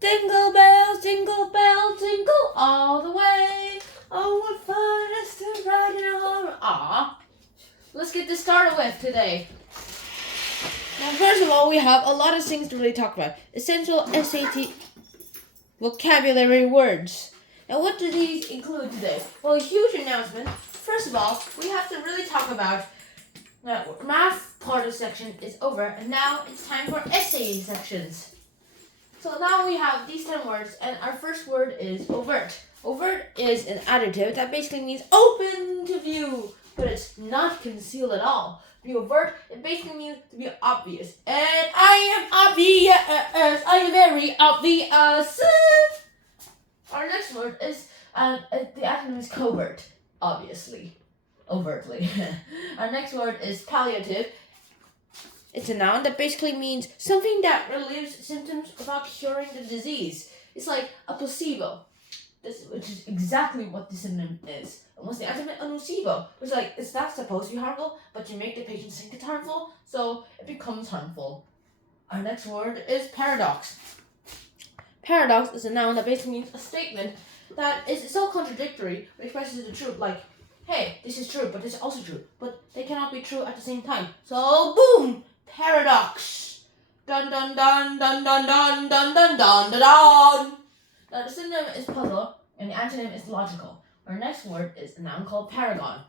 jingle bells, jingle all the way. Oh, what fun it is to ride in a horse. Aw. Let's get this started with today. Now, first of all, we have a lot of things to really talk about. Essential SAT vocabulary words. Now, what do these include today? Well, a huge announcement. First of all, we have to really talk about math part of section is over, and now it's time for essay sections. So now we have these 10 words, and our first word is overt. Overt is an adjective that basically means open to view, but it's not concealed at all. To be overt, it basically means to be obvious. And I am obvious. I am very obvious. Our next word is, the adjective is covert, obviously. Overtly. Our next word is palliative. It's a noun that basically means something that relieves symptoms without curing the disease. It's like a placebo, which is exactly what the synonym is. And what's the antonym? A nocebo, which it's not supposed to be harmful, but you make the patient think it's harmful, so it becomes harmful. Our next word is paradox. Paradox is a noun that basically means a statement that is so contradictory, but expresses the truth, like, hey, this is true, but this is also true, but they cannot be true at the same time. So, boom! Paradox. Dun dun dun dun dun dun dun dun dun dun dun. Now the synonym is puzzle, and the antonym is logical. Our next word is a noun called paragon.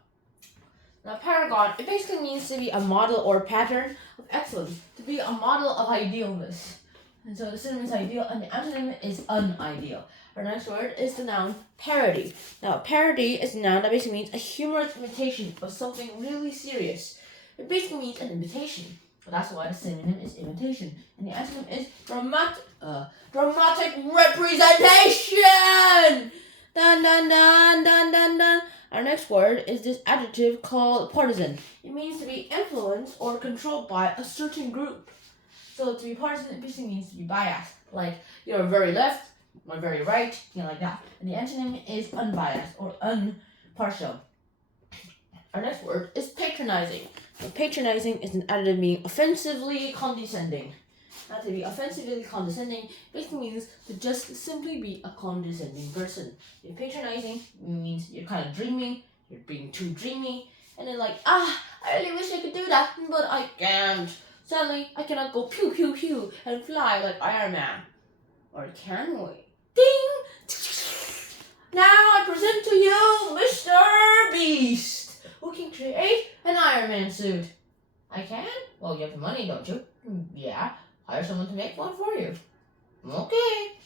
Now paragon, it basically means to be a model or pattern of excellence, to be a model of idealness. And so the synonym is ideal, and the antonym is unideal. Our next word is the noun parody. Now parody is a noun that basically means a humorous imitation of something really serious. It basically means an imitation. But that's why the synonym is imitation. And the antonym is dramatic representation! Dun dun dun dun dun dun. Our next word is this adjective called partisan. It means to be influenced or controlled by a certain group. So to be partisan, it basically means to be biased. Like, you're very left, or very right, like that. And the antonym is unbiased or impartial. Our next word is patronizing. Now, patronizing is an adjective meaning offensively condescending. Now, to be offensively condescending basically means to just simply be a condescending person. If patronizing means you're kind of dreaming, you're being too dreamy, and then I really wish I could do that, but I can't. Sadly, I cannot go pew pew pew and fly like Iron Man. Or can we? Ding! Now I present to you Mr. Beast, who can create an Iron Man suit. I can? Well, you have the money, don't you? Yeah. Hire someone to make one for you. Okay.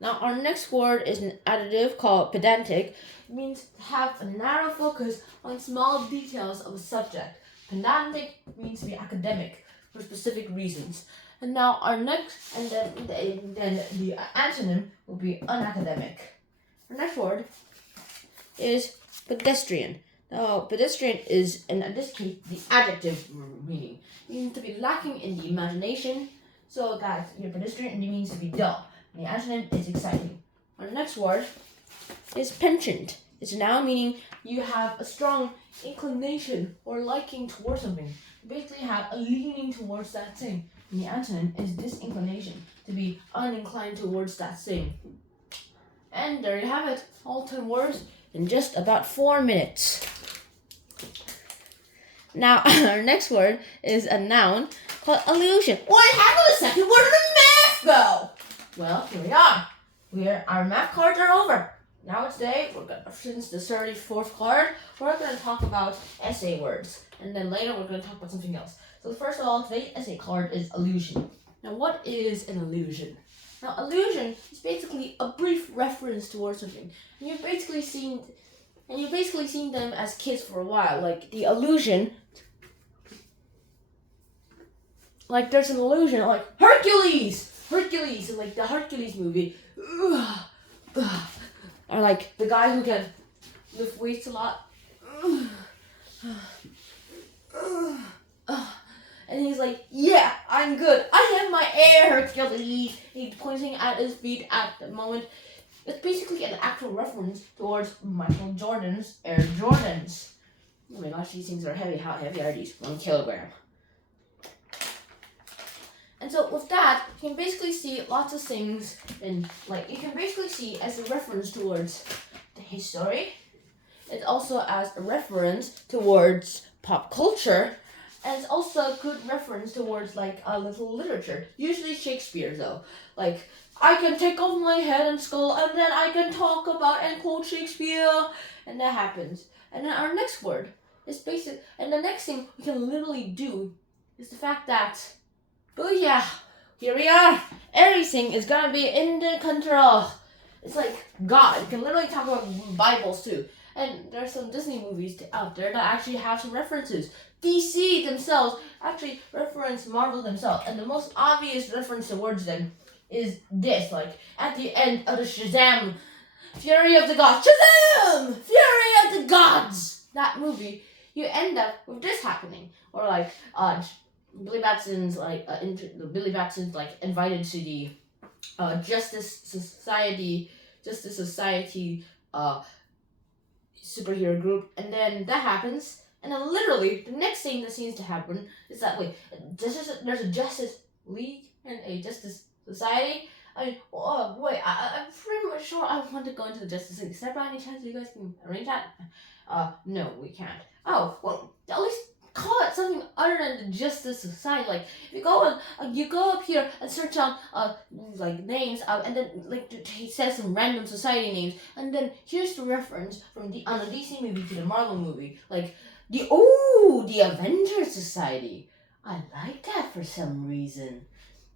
Now our next word is an adjective called pedantic. It means to have a narrow focus on small details of a subject. Pedantic means to be academic for specific reasons. And now our next, and then the antonym will be unacademic. Our next word is pedestrian. Now, pedestrian is, in this case, the adjective meaning. It means to be lacking in the imagination, so that you're pedestrian, and it means to be dull. And the antonym is exciting. Our next word is penchant. It's a noun meaning you have a strong inclination or liking towards something. You basically have a leaning towards that thing. And the antonym is disinclination, to be uninclined towards that thing. And there you have it, all 10 words in just about 4 minutes. Now, our next word is a noun called allusion. What happened to the second word of the math go? Well, here we are. Our math cards are over. Now today, since the 34th card, we're going to talk about essay words. And then later, we're going to talk about something else. So first of all, today's essay card is allusion. Now, what is an allusion? Now, allusion is basically a brief reference towards something. And you've basically seen them as kids for a while. Like the allusion, like there's an allusion, like Hercules, like the Hercules movie. Or like the guy who can lift weights a lot. And he's like, yeah, I'm good. I have my Air Hercules. He's pointing at his feet at the moment. It's basically an actual reference towards Michael Jordan's Air Jordans. Oh my gosh, these things are heavy. How heavy are these? 1 kilogram. And so with that, you can basically see lots of things, and like you can basically see as a reference towards the history. It's also as a reference towards pop culture, and it's also a good reference towards like a little literature. Usually Shakespeare though. Like I can take off my head and skull, and then I can talk about and quote Shakespeare, and that happens. And then our next word is basic, and the next thing we can literally do is the fact that, booyah, here we are. Everything is gonna be in the control. It's like God. You can literally talk about Bibles too. And there's some Disney movies out there that actually have some references. DC themselves actually reference Marvel themselves. And the most obvious reference towards them is this. Like, at the end of the Shazam, Fury of the Gods. Shazam! Fury of the Gods! That movie, you end up with this happening. Or like, Billy Batson's invited to the Justice Society superhero group, and then that happens, and then literally the next thing that seems to happen is that there's a Justice League and a Justice Society. I'm pretty much sure I want to go into the Justice League. Is that by any chance you guys can arrange that? No, we can't. Oh, well, at least call it something other than the Justice Society. Like, if you go up here and search on names, and then he says some random society names, and then here's the reference from the DC movie to the Marvel movie, like the Avengers Society. I like that for some reason.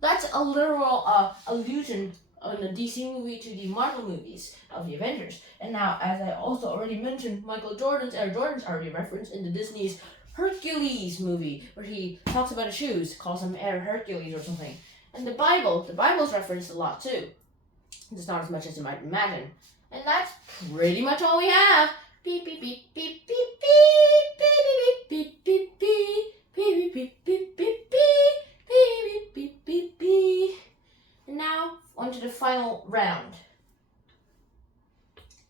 That's a literal allusion on the DC movie to the Marvel movies of the Avengers. And now, as I also already mentioned, Michael Jordan's Air Jordans already referenced in the Disney's Hercules movie, where he talks about his shoes, calls them Air Hercules or something. And the Bible's referenced a lot too. Just not as much as you might imagine. And that's pretty much all we have. Beep beep beep beep beep beep beep beep beep beep beep beep beep beep beep beep beep beep beep beep. And now on to the final round.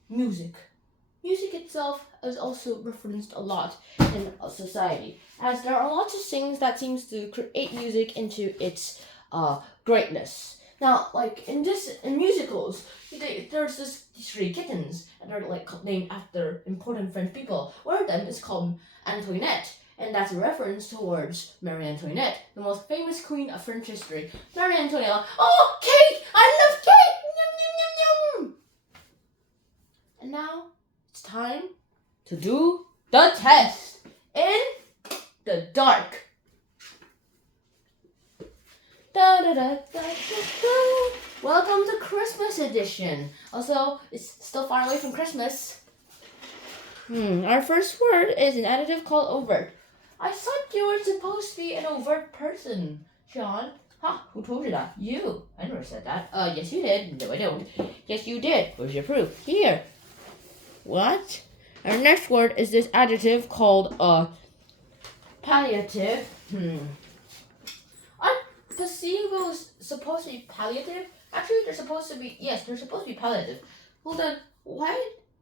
Music. Music itself is also referenced a lot in society, as there are lots of things that seems to create music into its greatness. Now, like in musicals, there's these three kittens, and they're named after important French people. One of them is called Antoinette, and that's a reference towards Marie Antoinette, the most famous queen of French history. Marie Antoinette. Oh, cake! I love cake! Yum, yum, yum, yum. And now it's time to do the test in the dark. Da, da, da, da, da, da. Welcome to Christmas edition. Also, it's still far away from Christmas. Our first word is an adjective called overt. I thought you were supposed to be an overt person, Sean. Huh, who told you that? You. I never said that. Yes you did. No, I don't. Yes you did. Where's your proof? Here. What? Our next word is this adjective called palliative. Placebo is supposed to be palliative. Actually, they're supposed to be palliative. Well then, why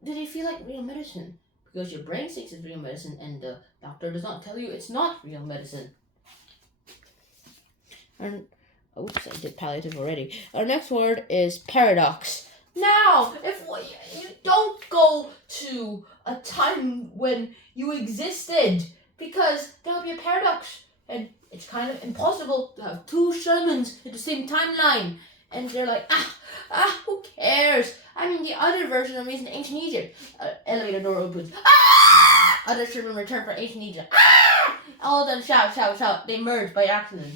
did it feel like real medicine? Because your brain thinks it's real medicine, and the doctor does not tell you it's not real medicine. Oops, I did palliative already. Our next word is paradox. Now, if you don't go to a time when you existed, because there'll be a paradox, and it's kind of impossible to have two sermons in the same timeline. And they're like, who cares? I mean, the other version of me is in ancient Egypt. Elevator door opens. Other sermon return for ancient Egypt. All of them shout, shout, shout. They merge by accident.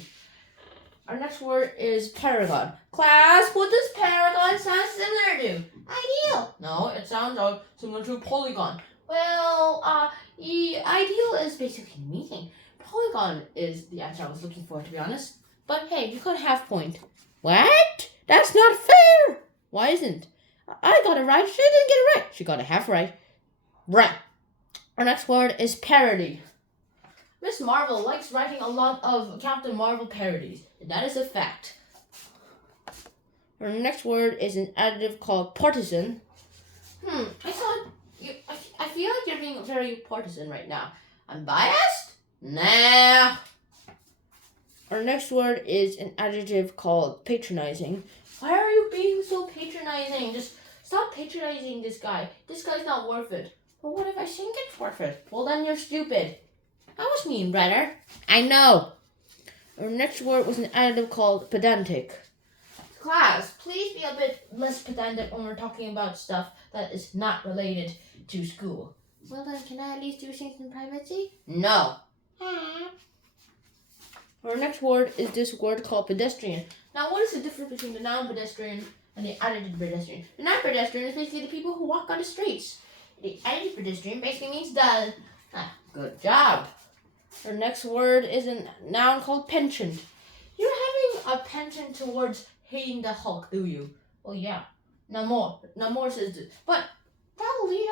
Our next word is paragon. Class, what does paragon sound similar to? Ideal. No, it sounds similar to polygon. Well, ideal is basically meeting. Polygon is the answer I was looking for, to be honest. But hey, you got a half point. What? That's not fair. Why isn't? I got it right. She didn't get it right. She got a half right. Right. Our next word is parody. Miss Marvel likes writing a lot of Captain Marvel parodies. And that is a fact. Our next word is an adjective called partisan. I feel like you're being very partisan right now. I'm biased? Nah. Our next word is an adjective called patronizing. Why are you being so patronizing? Just stop patronizing this guy. This guy's not worth it. But what if I think it's worth it? Well, then you're stupid. That was mean, brother. I know. Our next word was an adjective called pedantic. Class, please be a bit less pedantic when we're talking about stuff that is not related to school. Well then, can I at least do things in privacy? No. Our next word is this word called pedestrian. Now, what is the difference between the noun pedestrian and the adjective pedestrian? The noun pedestrian is basically the people who walk on the streets. The adjective pedestrian basically means the... good job. Our next word is a noun called penchant. You're having a penchant towards hating the Hulk, do you? Well, yeah. Namor says this. But that'll lead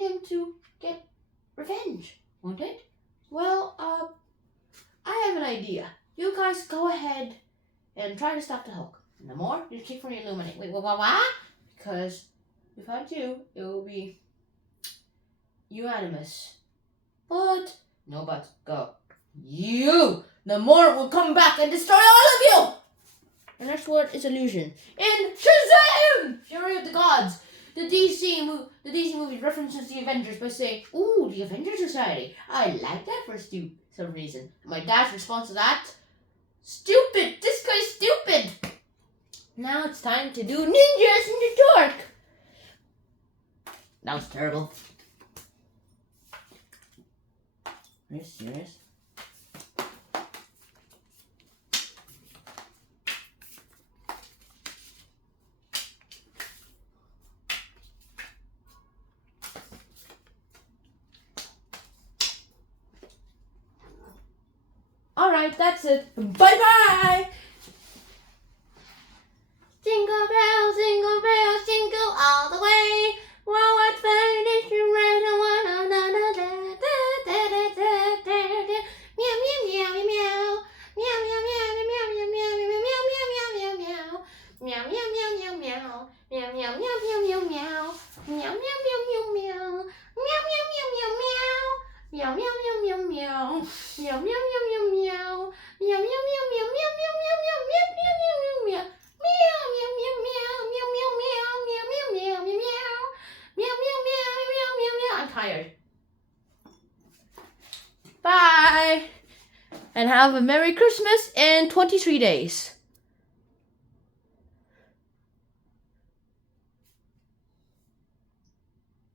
him to get revenge, won't it? Well, I have an idea. You guys go ahead and try to stop the Hulk. Namor, you kick for the Illuminate. Wait, what? Because if I do, it will be unanimous. But, no buts, go. You! Namor will come back and destroy all of you! The next word is illusion. In Shazam! Fury of the Gods, the DC movie references the Avengers by saying, "Ooh, the Avengers Society. I like that for some reason." And my dad's response to that, "Stupid! This guy's stupid!" Now it's time to do ninjas in the dark. That was terrible. Are you serious? Alright, that's it. Bye-bye! Jingle bells, jingle all the way. Well, what fun it is to ride on one another. Meow, meow, meow, meow. Meow, meow, meow, meow, meow, meow, meow, meow, meow, meow. Meow, meow, meow, meow, meow. Meow, meow, meow, meow, meow, meow. Meow, meow, meow, meow, meow. Meow, meow, meow, meow, meow. Meow, meow, meow, meow, meow. Meow, meow, meow, meow, meow. Meow, meow, meow, meow, meow, meow, meow, meow, meow, meow, meow, meow. Meow, meow, meow, meow, meow, meow, meow, meow, meow, meow, meow, meow. Meow, meow, meow, meow, meow, meow. I'm tired. Bye. And have a Merry Christmas in 23 days.